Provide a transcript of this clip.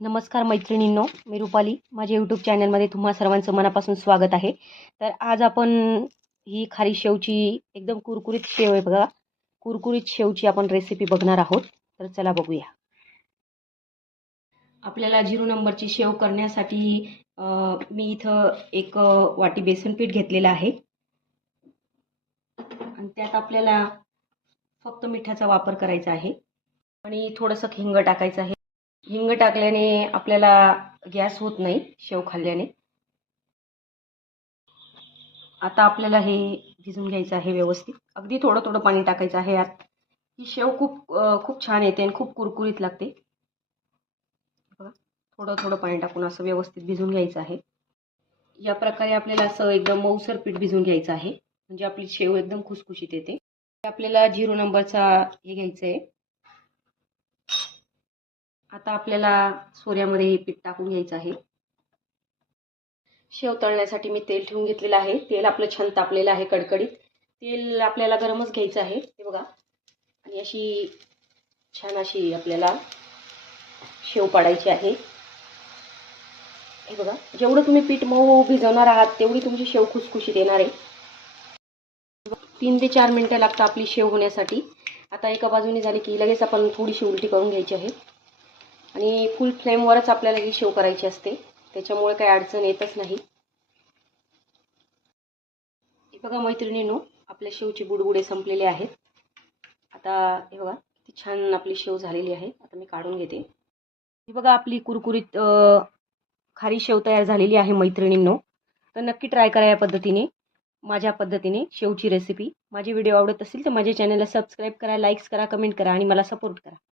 नमस्कार मैत्रिणींनो, मी रुपाली. माझ्या यूट्यूब चॅनलमध्ये तुम्हा सर्वांचं मनापासून स्वागत आहे. तर आज आपण ही खारी शेवची एकदम कुरकुरीत शेव आहे बघा. कुरकुरीत शेवची आपण रेसिपी बघणार आहोत. तर चला बघूया. आपल्याला 0 नंबरची शेव करण्यासाठी मी इथं एक वाटी बेसन पीठ घेतलेलं आहे आणि त्यात आपल्याला फक्त मिठाचा वापर करायचा आहे आणि थोडंसं हिंग टाकायचं आहे. हिंग टाकल्याने आपल्याला गॅस होत नाही शेव खाल्ल्याने. आता आपल्याला हे भिजून घ्यायचं आहे व्यवस्थित. अगदी थोडं थोडं पाणी टाकायचं आहे यात. ही शेव खूप छान येते आणि खूप कुरकुरीत लागते. बघा, थोडं थोडं पाणी टाकून असं व्यवस्थित भिजून घ्यायचं आहे. या प्रकारे आपल्याला असं एकदम मऊसर पीठ भिजून घ्यायचं आहे, म्हणजे आपली शेव एकदम खुसखुशीत येते. आपल्याला 0 नंबरचा हे घ्यायचं आहे. आता आपल्याला सोऱ्यामध्ये हे पीठ टाकून घ्यायचं आहे. शेव तळण्यासाठी मी तेल ठेवून घेतलेलं आहे. तेल आपलं छान तापलेलं आहे कडकडीत. तेल आपल्याला गरमच घ्यायचं आहे हे बघा. आणि अशी छान अशी आपल्याला शेव पाडायची आहे. हे बघा, जेवढं तुम्ही पीठ मऊ भिजवणार आहात तेवढी तुमची शेव खुसखुशीत येणार आहे. 3 ते 4 मिनिटं लागतं आपली शेव होण्यासाठी. आता एका बाजूने झाली की लगेच आपण थोडीशी उलटी करून घ्यायची आहे आणि फुल फ्लेमवरच आपल्याला ही शेव करायची असते, त्याच्यामुळे काही अडचण येतच नाही. हे बघा मैत्रिणींनो, आपल्या शेवचे बुडबुडे संपलेले आहेत. आता हे बघा किती छान आपली शेव झालेली आहे. आता मी काढून घेते. हे बघा, आपली कुरकुरीत खारी शेव तयार झालेली आहे मैत्रिणींनो. तर नक्की ट्राय करा या पद्धतीने, माझ्या पद्धतीने शेवची रेसिपी. माझे व्हिडिओ आवडत असेल तर माझ्या चॅनलला सबस्क्राईब करा, लाईक्स करा, कमेंट करा आणि मला सपोर्ट करा.